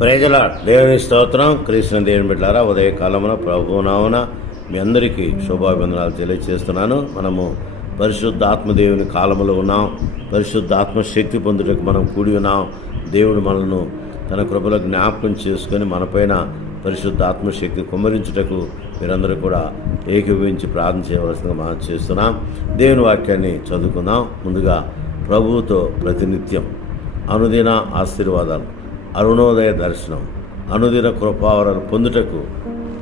ప్రజల దేవుని స్తోత్రం. కృష్ణ దేవుని బిడ్డారా ఉదయ కాలమున ప్రభునామున మీ అందరికీ శుభాభివందనాలు తెలియజేస్తున్నాను మనము పరిశుద్ధ ఆత్మదేవుని కాలములో ఉన్నాం. పరిశుద్ధ ఆత్మశక్తి పొందుటకు మనం కూడి ఉన్నాం. దేవుడు మనల్ని తన కృపలో జ్ఞాపకం చేసుకొని మనపైన పరిశుద్ధ ఆత్మశక్తి కుమ్మరించుటకు మీరందరూ కూడా ఏకీభవించి ప్రార్థన చేయవలసిందిగా మనం చేస్తున్నాం. దేవుని వాక్యాన్ని చదువుకుందాం. ముందుగా ప్రభువుతో ప్రతినిత్యం. అనుదిన ఆశీర్వాదాలు. అరుణోదయ దర్శనం అనుదిన కృపావరాలు పొందుటకు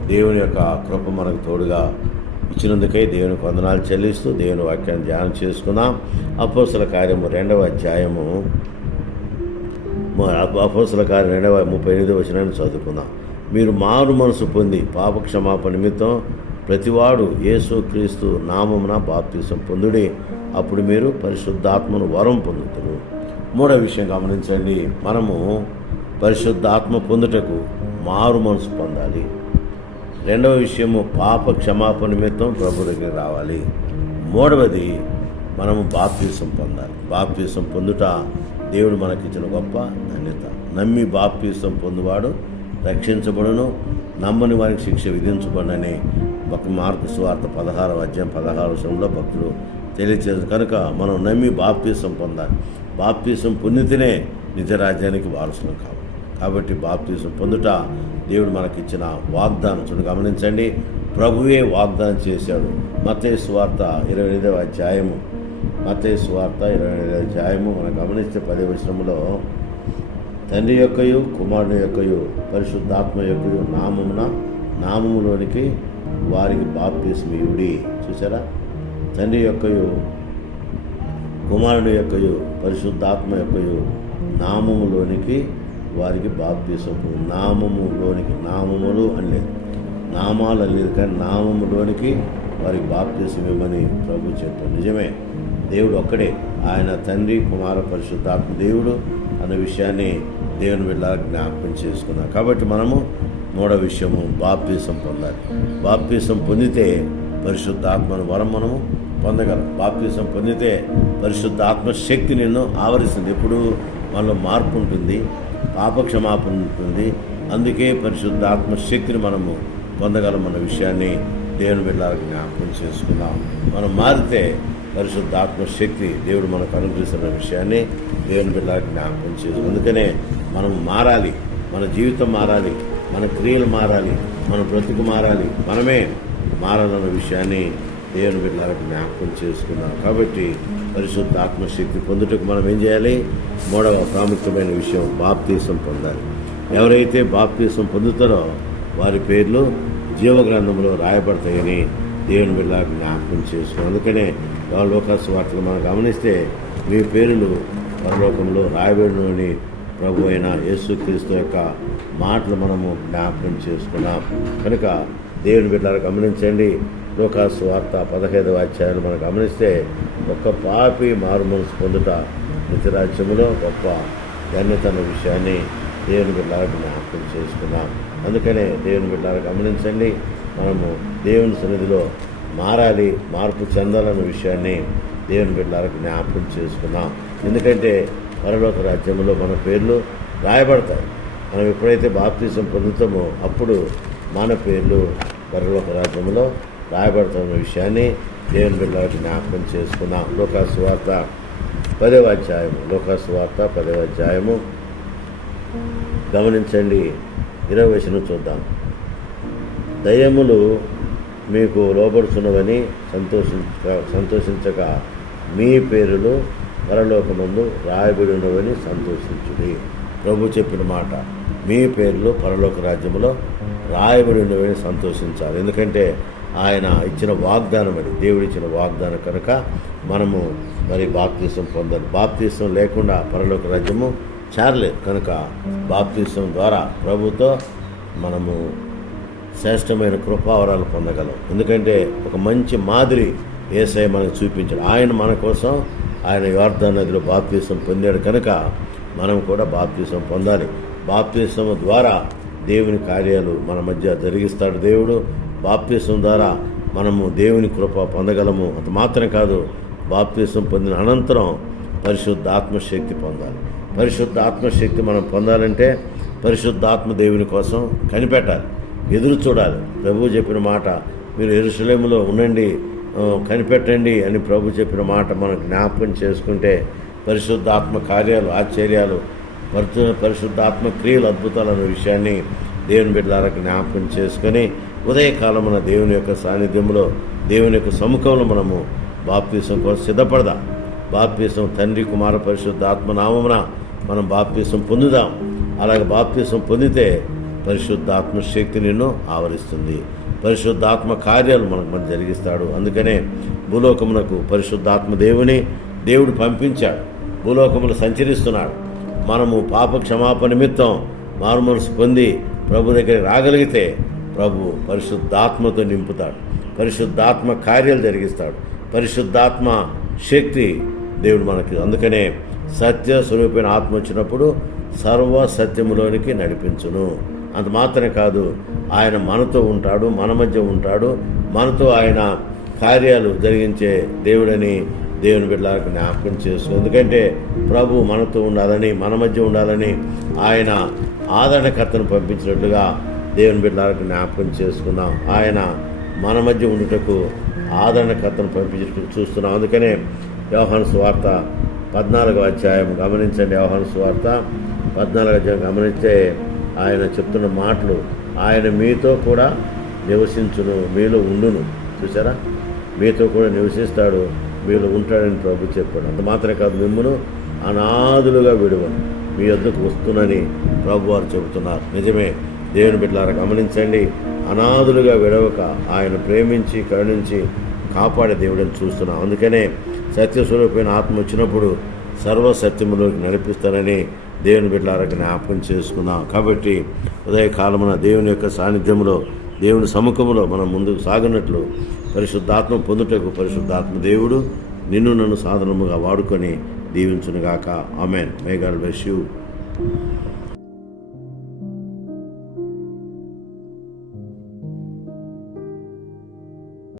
దేవుని యొక్క కృప మనకు తోడుగా ఇచ్చినందుకై దేవుని వందనాలు చెల్లిస్తూ దేవుని వాక్యాన్ని ధ్యానం చేసుకుందాం. అపోసల కార్యము రెండవ అధ్యాయము. అపోసల కార్యం రెండవ ముప్పై ఎనిమిది వచ్చినాన్ని చదువుకుందాం. మీరు మారు మనసు పొంది పాపక్షమాపణ నిమిత్తం ప్రతివాడు యేసు క్రీస్తు నామమున బాప్తీసం పొందుడి. అప్పుడు మీరు పరిశుద్ధాత్మను వరం పొందుతారు మూడో విషయం గమనించండి. మనము పరిశుద్ధాత్మ పొందుటకు మారు మనసు పొందాలి. రెండవ విషయము పాప క్షమాపణ నిమిత్తం ప్రభు దగ్గర రావాలి. మూడవది మనము బాప్తీసం పొందాలి. బాప్తీసం పొందుట దేవుడు మనకిచ్చిన గొప్ప ధన్యత. నమ్మి బాప్తీసం పొందువాడు రక్షించబడును నమ్మని వారికి శిక్ష విధించబడనని భక్తి మార్పు స్వార్థ పదహారు అధ్యాయం పదహారు విషయంలో భక్తుడు తెలియచేది కనుక మనం నమ్మి బాప్తీసం పొందాలి. బాప్తీసం పొందితేనే నిజరాజ్యానికి వారసులు కావాలి. కాబట్టి బాప్తీసం పొందుట దేవుడు మనకిచ్చిన వాగ్దానం. చూడు గమనించండి. ప్రభువే వాగ్దానం చేశాడు. మతేసు స్వార్త ఇరవై ఐదవ అధ్యాయము. మతేసు స్వార్త ఇరవై ఐదవ అధ్యాయము. మనం గమనిస్తే పదే విషయంలో తండ్రి యొక్కయు కుమారుని యొక్కయు పరిశుద్ధాత్మ యొక్కయు నామమున నామములోనికి వారికి బాప్తీస్మీయుడి. చూసారా తండ్రి యొక్కయు కుమారుని యొక్కయు పరిశుద్ధాత్మ యొక్కయు నామములోనికి వారికి బాప్తీసము. నామములోనికి నామములు అని లేదు నామాలు లేదు కానీ నామములోనికి వారికి బాప్తీసం ఇవ్వమని ప్రభు చెప్పారు నిజమే దేవుడు ఒక్కడే. ఆయన తండ్రి కుమార పరిశుద్ధాత్మ దేవుడు అన్న విషయాన్ని దేవుని వెళ్ళ జ్ఞాపకం చేసుకున్నాం కాబట్టి మనము మూడో విషయము బాప్తీసం పొందాలి. బాప్తీసం పొందితే పరిశుద్ధాత్మను వరం మనము పొందగలం. బాప్తీసం పొందితే పరిశుద్ధాత్మ శక్తి నిన్ను ఆవరిస్తుంది. ఎప్పుడు మనలో మార్పు ఉంటుంది. పాపక్షమాపణ ఉంటుంది అందుకే పరిశుద్ధాత్మ శక్తిని మనము పొందగలం అన్న విషయాన్ని దేవుని బిడ్డలకు జ్ఞాపకం చేసుకుందాం. మనం మారితే పరిశుద్ధాత్మ శక్తి దేవుడు మనకు అనుగ్రహిస్తున్న విషయాన్ని దేవుని బిడ్డలకు జ్ఞాపకం చేసుకుందాం. అందుకనే మనం మారాలి మన జీవితం మారాలి మన క్రియలు మారాలి మన బ్రతుకు మారాలి మనమే మారాలన్న విషయాన్ని దేవుని బిడ్డలకు జ్ఞాపకం చేసుకున్నాం. కాబట్టి పరిశుద్ధ ఆత్మశక్తి పొందుటకు మనం ఏం చేయాలి? మూడవ ప్రాముఖ్యమైన విషయం బాప్తీసం పొందాలి. ఎవరైతే బాప్తీసం పొందుతారో వారి పేర్లు జీవగ్రంథంలో రాయబడతాయని దేవుని బిడ్డలకు జ్ఞాపకం చేసుకున్నాం అందుకనే లోకాసు వార్తలు మనం గమనిస్తే మీ పేర్లు పరలోకంలో రాయబడినని ప్రభు అయిన యేసుక్రీస్తు యొక్క మాటలు మనము జ్ఞాపకం చేసుకున్నాం. కనుక దేవుని బిడ్డలు గమనించండి. లోకాసు వార్త పదహైదవ అధ్యాయాన్ని మనం గమనిస్తే ఒక్క పాపి మారు మనసు పొందుట నిత్యరాజ్యములో గొప్ప ధన్యతన విషయాన్ని దేవుని బిడ్డలకు జ్ఞాపకం చేసుకున్నాం. అందుకనే దేవుని బిడ్డలు గమనించండి. మనము దేవుని సన్నిధిలో మారాలి మార్పు చెందాలన్న విషయాన్ని దేవుని బిడ్డలకు జ్ఞాపకం చేసుకున్నాం. ఎందుకంటే పరలోక రాజ్యంలో మన పేర్లు రాయబడతాయి. మనం ఎప్పుడైతే బాప్తీసం పొందుతామో అప్పుడు మన పేర్లు పరలోక రాజ్యంలో రాయబడుతున్న విషయాన్ని దేవుని బిడ్డలకు జ్ఞాపకం చేసుకున్నాం. లోకాసు వార్త పదవ అధ్యాయము. లోకాసు వార్త పదవ అధ్యాయము. గమనించండి. ఇరవై వచనం చూద్దాం. దయ్యములు మీకు లోబడుతున్నవని సంతోషించ సంతోషించక మీ పేరులు పరలోకమందు రాయబడి ఉన్నవని సంతోషించుడి. ప్రభు చెప్పిన మాట. మీ పేర్లు పరలోక రాజ్యములో రాయబడి ఉన్నవని సంతోషించాలి. ఎందుకంటే ఆయన ఇచ్చిన వాగ్దానం అది. దేవుడు ఇచ్చిన వాగ్దానం కనుక మనము మరి బాప్తీసం పొందాలి బాప్తీసం లేకుండా పరలోక రాజ్యము చేరలేదు. కనుక బాప్తీసం ద్వారా ప్రభుతో మనము శ్రేష్టమైన కృపావరాలు పొందగలం. ఎందుకంటే ఒక మంచి మాదిరి ఏసై మనకు చూపించాడు. ఆయన మన కోసం ఆయన యోర్ధా నదిలో బాప్తీసం పొందాడు కనుక మనం కూడా బాప్తీసం పొందాలి. బాప్తీసం ద్వారా దేవుని కార్యాలు మన మధ్య జరిగిస్తాడు దేవుడు. బాప్తీసం ద్వారా మనము దేవుని కృప పొందగలము. అంత మాత్రం కాదు బాప్తీసం పొందిన అనంతరం పరిశుద్ధ ఆత్మశక్తి పొందాలి. పరిశుద్ధ ఆత్మశక్తి మనం పొందాలంటే పరిశుద్ధాత్మ దేవుని కోసం కనిపెట్టాలి. ఎదురు చూడాలి. ప్రభు చెప్పిన మాట మీరు ఎరుసలేములో ఉండండి కనిపెట్టండి అని ప్రభు చెప్పిన మాట మనం జ్ఞాపకం చేసుకుంటే పరిశుద్ధాత్మ కార్యాలు ఆశ్చర్యాలు పరిశుద్ధాత్మ క్రియలు అద్భుతాలు అనే విషయాన్ని దేవుని బిడ్డలారా జ్ఞాపకం చేసుకొని ఉదయకాలమున దేవుని యొక్క సాన్నిధ్యంలో దేవుని యొక్క సముఖంలో మనము బాప్తీసం కోసం సిద్ధపడదాం? బాప్తీసం తండ్రి కుమార పరిశుద్ధాత్మ నామమున మనం బాప్తీసం పొందుదాం. అలాగే బాప్తీసం పొందితే పరిశుద్ధాత్మ శక్తి నిన్ను ఆవరిస్తుంది. పరిశుద్ధాత్మ కార్యాలు మనకు మనం జరిగిస్తాడు. అందుకనే భూలోకమునకు పరిశుద్ధాత్మ దేవుని దేవుడు పంపించాడు. భూలోకములు సంచరిస్తున్నాడు. మనము పాప క్షమాపణ నిమిత్తం మారుమనసు పొంది ప్రభు దగ్గరికి రాగలిగితే ప్రభు పరిశుద్ధాత్మతో నింపుతాడు. పరిశుద్ధాత్మ కార్యాలు జరిగిస్తాడు. పరిశుద్ధాత్మ శక్తి దేవుడు మనకి. అందుకనే సత్య స్వరూపమైన ఆత్మ వచ్చినప్పుడు సర్వ సత్యములోనికి నడిపించును. అంత మాత్రమే కాదు ఆయన మనతో ఉంటాడు మన మధ్య ఉంటాడు. మనతో ఆయన కార్యాలు జరిగించే దేవుడని దేవుని బిడ్డలకు జ్ఞాపకం చేస్తూ ఎందుకంటే ప్రభు మనతో ఉండాలని మన మధ్య ఉండాలని ఆయన ఆదరణకర్తను పంపించినట్లుగా దేవుని బిడ్డలకు జ్ఞాపకం చేసుకుందాం. ఆయన మన మధ్య ఉండుటకు ఆదరణకర్తను పంపించినట్టు చూస్తున్నాం. అందుకనే వ్యవహాను సువార్త పద్నాలుగో అధ్యాయం గమనించండి. వ్యవహాను సువార్త పద్నాలుగు అధ్యాయం గమనిస్తే ఆయన చెప్తున్న మాటలు ఆయన మీతో కూడా నివసించును మీలో ఉండును. చూసారా మీతో కూడా నివసిస్తాడు మీలో ఉంటాడని ప్రభు చెప్పాడు అంత మాత్రమే కాదు మిమ్మను అనాథులుగా విడువను. మీ వద్దకు వస్తునని ప్రభు వారు చెబుతున్నారు. నిజమే దేవుని బిడ్డలారా గమనించండి. అనాథులుగా విడవక ఆయన ప్రేమించి కరుణించి కాపాడే దేవుడిని చూస్తున్నాం. అందుకనే సత్యస్వరూపమైన ఆత్మ వచ్చినప్పుడు సర్వ సత్యములోకి నడిపిస్తానని దేవుని బిడ్డలారా జ్ఞాపకం చేసుకున్నాం. కాబట్టి ఉదయకాలమున దేవుని యొక్క సాన్నిధ్యంలో దేవుని సముఖంలో మనం ముందుకు సాగినట్లు పరిశుద్ధాత్మ పొందుటకు పరిశుద్ధాత్మ దేవుడు నిన్ను నన్ను సాధనముగా వాడుకొని దీవించునుగాక. Amen. May God bless you